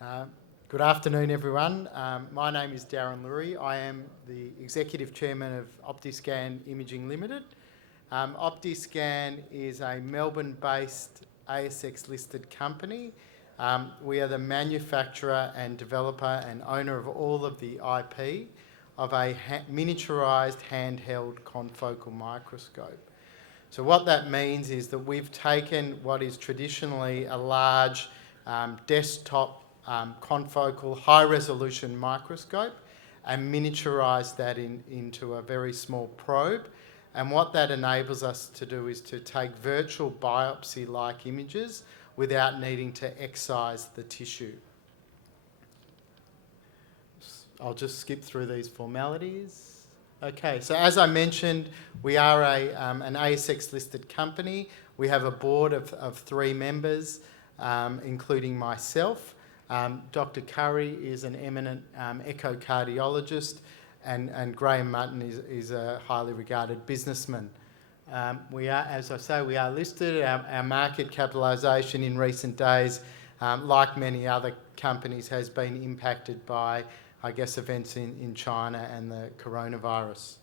Uh, Good afternoon, everyone. My name is Darren Lurie. I am the Executive Chairman of Optiscan Imaging Limited. Optiscan is a Melbourne-based ASX-listed company. We are the manufacturer and developer and owner of all of the IP of a miniaturised handheld confocal microscope. So what that means is that we've taken what is traditionally a large desktop confocal high-resolution microscope and miniaturised that into a very small probe. And what that enables us to do is to take virtual biopsy-like images without needing to excise the tissue. I'll just skip through these formalities. Okay, so as I mentioned, we are an ASX-listed company. We have a board of 3 members, including myself. Dr. Curry is an eminent echocardiologist, and Graham Mutton is a highly regarded businessman. We are, as I say, we are listed. Our market capitalisation in recent days, like many other companies, has been impacted by, I guess, events in China and the coronavirus.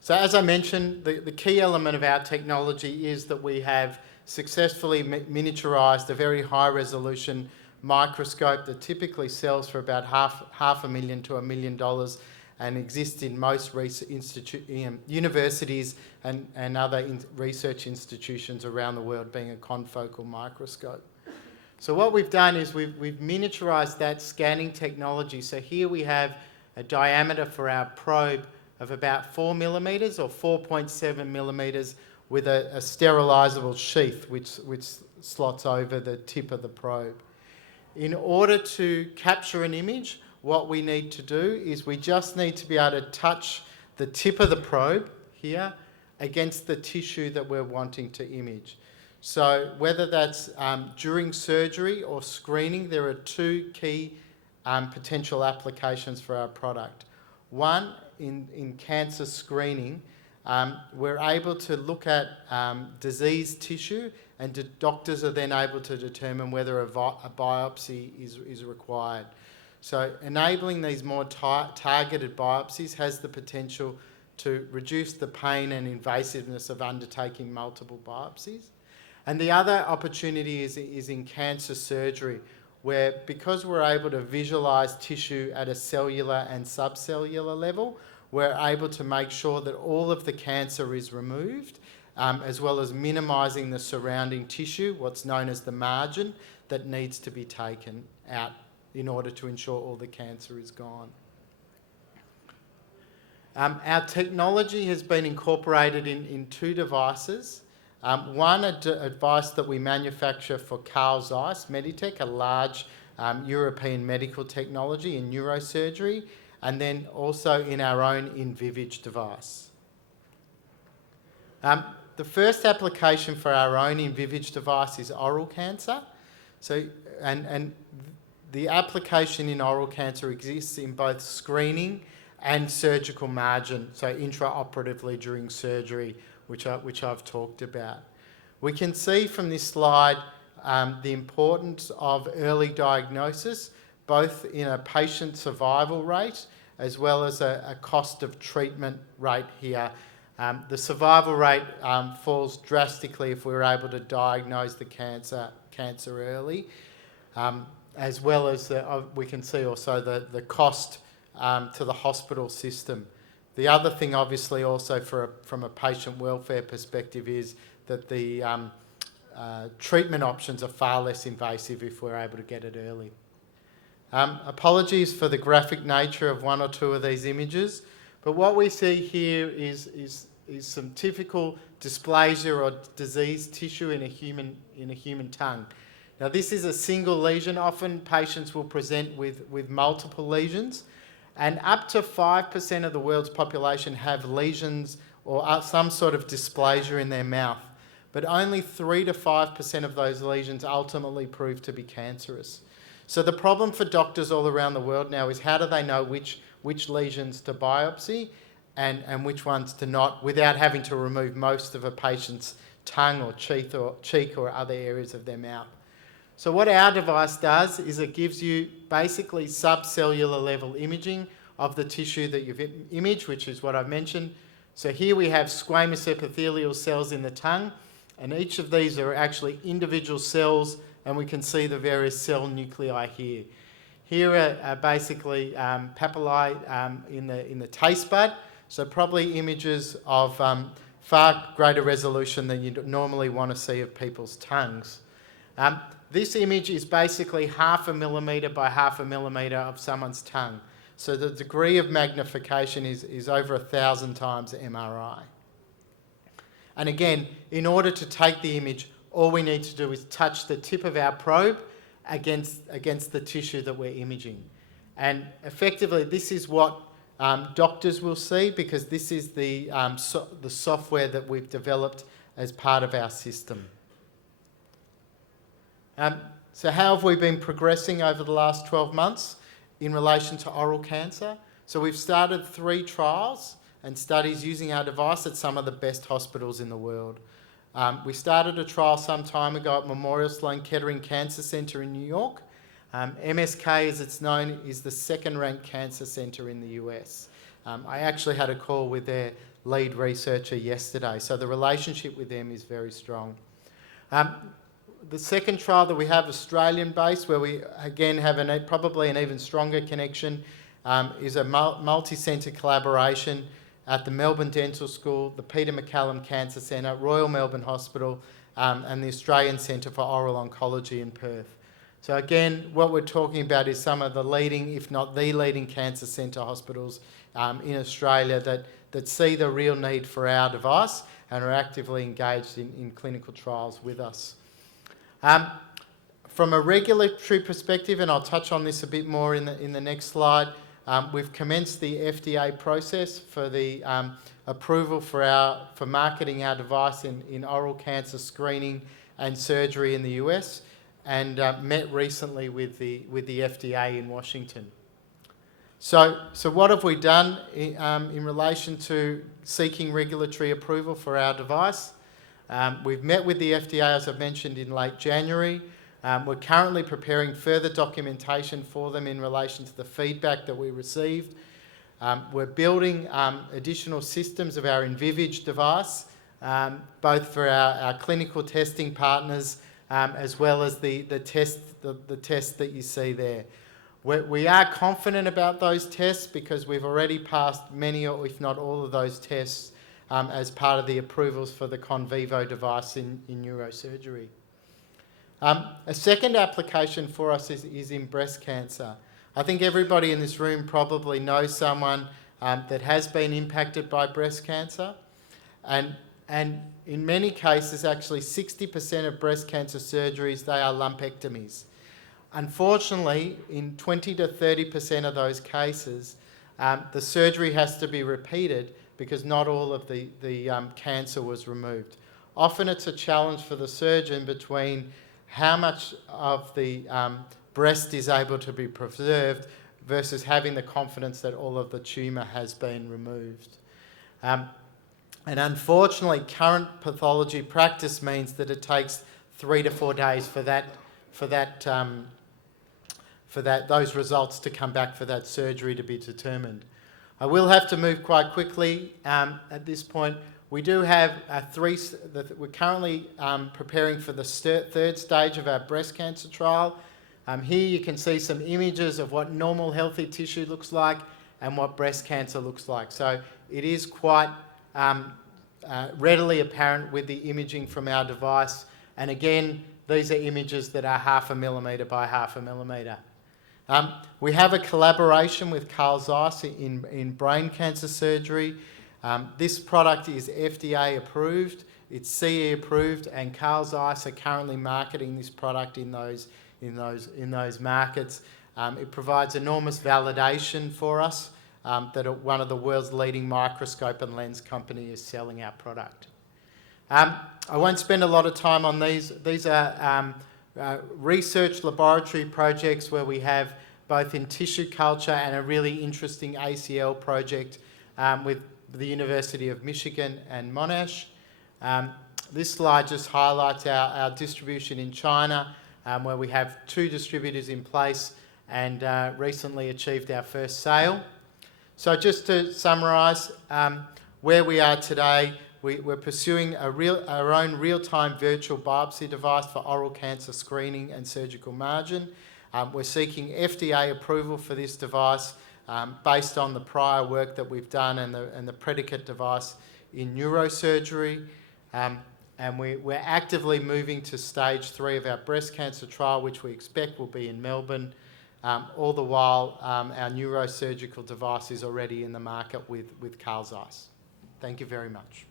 So as I mentioned, the key element of our technology is that we have successfully miniaturised a very high resolution microscope that typically sells for about $500,000 to $1 million and exists in most universities and other research institutions around the world, being a confocal microscope. So what we've done is we've miniaturised that scanning technology. So here we have a diameter for our probe of about 4 millimetres or 4.7 millimetres, with a sterilisable sheath which slots over the tip of the probe. In order to capture an image, what we need to do is we just need to be able to touch the tip of the probe here against the tissue that we're wanting to image. So whether that's during surgery or screening, there are 2 key potential applications for our product. One, in cancer screening, we're able to look at diseased tissue, and doctors are then able to determine whether a biopsy is required. So enabling these more targeted biopsies has the potential to reduce the pain and invasiveness of undertaking multiple biopsies. And the other opportunity is in cancer surgery, where because we're able to visualise tissue at a cellular and subcellular level, we're able to make sure that all of the cancer is removed, as well as minimising the surrounding tissue, what's known as the margin, that needs to be taken out in order to ensure all the cancer is gone. Our technology has been incorporated in 2 devices. One, a device that we manufacture for Carl Zeiss Meditech, a large European medical technology in neurosurgery, and then also in our own Envisage device. The first application for our own Envisage device is oral cancer. So, and the application in oral cancer exists in both screening and surgical margin, so intraoperatively during surgery, which I've talked about. We can see from this slide the importance of early diagnosis, both in a patient survival rate as well as a cost of treatment rate here. The survival rate falls drastically if we're able to diagnose the cancer early, as well as we can see also the cost to the hospital system. The other thing, obviously, also from a patient welfare perspective, is that the treatment options are far less invasive if we're able to get it early. Apologies for the graphic nature of 1 or 2 of these images, but what we see here is some typical dysplasia or diseased tissue in a human tongue. Now, this is a single lesion. Often patients will present with multiple lesions, and up to 5% of the world's population have lesions or some sort of dysplasia in their mouth, but only 3 to 5% of those lesions ultimately prove to be cancerous. So the problem for doctors all around the world now is how do they know which lesions to biopsy and which ones to not, without having to remove most of a patient's tongue or cheek or other areas of their mouth. So what our device does is it gives you basically subcellular level imaging of the tissue that you've imaged, which is what I've mentioned. So here we have squamous epithelial cells in the tongue, and each of these are actually individual cells, and we can see the various cell nuclei here. Here are basically papillae in the taste bud, so probably images of far greater resolution than you'd normally want to see of people's tongues. This image is basically 0.5 millimetre by 0.5 millimetre of someone's tongue. So the degree of magnification is over 1,000 times MRI. And again, in order to take the image, all we need to do is touch the tip of our probe against the tissue that we're imaging. And effectively, this is what doctors will see, because this is the software that we've developed as part of our system. So how have we been progressing over the last 12 months in relation to oral cancer? So we've started 3 trials and studies using our device at some of the best hospitals in the world. We started a trial some time ago at Memorial Sloan Kettering Cancer Center in New York. MSK, as it's known, is the 2nd-ranked cancer center in the US. I actually had a call with their lead researcher yesterday, so the relationship with them is very strong. The second trial that we have, Australian-based, where we again have probably an even stronger connection, is a multi-centre collaboration at the Melbourne Dental School, the Peter MacCallum Cancer Centre, Royal Melbourne Hospital, and the Australian Centre for Oral Oncology in Perth. So again, what we're talking about is some of the leading, if not the leading, cancer centre hospitals in Australia that see the real need for our device and are actively engaged in clinical trials with us. From a regulatory perspective, and I'll touch on this a bit more in the next slide, we've commenced the FDA process for the approval for marketing our device in oral cancer screening and surgery in the US, and met recently with the FDA in Washington. So what have we done in relation to seeking regulatory approval for our device? We've met with the FDA, as I've mentioned, in late January. We're currently preparing further documentation for them in relation to the feedback that we received. We're building additional systems of our Envisage device, both for our clinical testing partners as well as the test that you see there. We are confident about those tests because we've already passed many, or if not all, of those tests as part of the approvals for the Convivo device in neurosurgery. A second application for us is in breast cancer. I think everybody in this room probably knows someone that has been impacted by breast cancer, and in many cases, actually 60% of breast cancer surgeries, they are lumpectomies. Unfortunately, in 20 to 30% of those cases, the surgery has to be repeated because not all of the cancer was removed. Often it's a challenge for the surgeon between how much of the breast is able to be preserved versus having the confidence that all of the tumour has been removed. And unfortunately, current pathology practice means that it takes 3 to 4 days for those results to come back, for that surgery to be determined. I will have to move quite quickly at this point. We do have we're currently preparing for the 3rd stage of our breast cancer trial. Here you can see some images of what normal healthy tissue looks like and what breast cancer looks like. So it is quite readily apparent with the imaging from our device. And again, these are images that are 0.5 millimetre by 0.5 millimetre. We have a collaboration with Carl Zeiss in brain cancer surgery. This product is FDA approved, it's CE approved, and Carl Zeiss are currently marketing this product in those markets. It provides enormous validation for us that one of the world's leading microscope and lens company is selling our product. I won't spend a lot of time on these. These are research laboratory projects where we have both in tissue culture and a really interesting ACL project with the University of Michigan and Monash. This slide just highlights our distribution in China. where we have 2 distributors in place and recently achieved our first sale. So just to summarise, where we are today, we're pursuing our own real-time virtual biopsy device for oral cancer screening and surgical margin. We're seeking FDA approval for this device based on the prior work that we've done and the predicate device in neurosurgery. And we're actively moving to stage 3 of our breast cancer trial, which we expect will be in Melbourne. All the while, our neurosurgical device is already in the market with Carl Zeiss. Thank you very much.